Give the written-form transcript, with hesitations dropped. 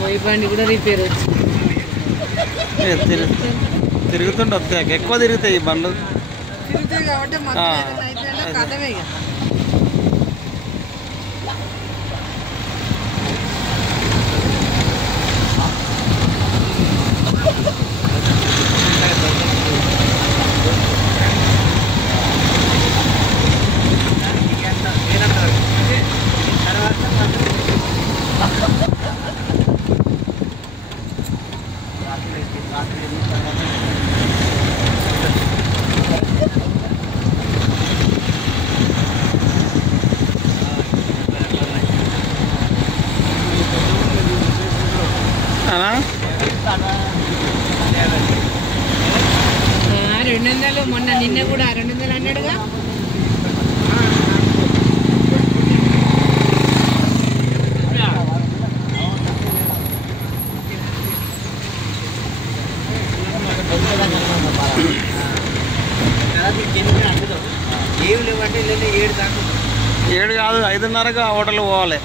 పోయి బండి కూడా రిపేర్ వచ్చి తిరుగుతుంటే వస్తాయి ఎక్కువ తిరుగుతాయి ఈ బండ్లు తిరుగుతాయి కాబట్టి కథమే ఇక మొన్న నిన్న కూడా 200 అన్నాడుగా ఏమి లేవంటే 7 దాకా 7 కాదు 5:30కు హోటల్ పోవాలి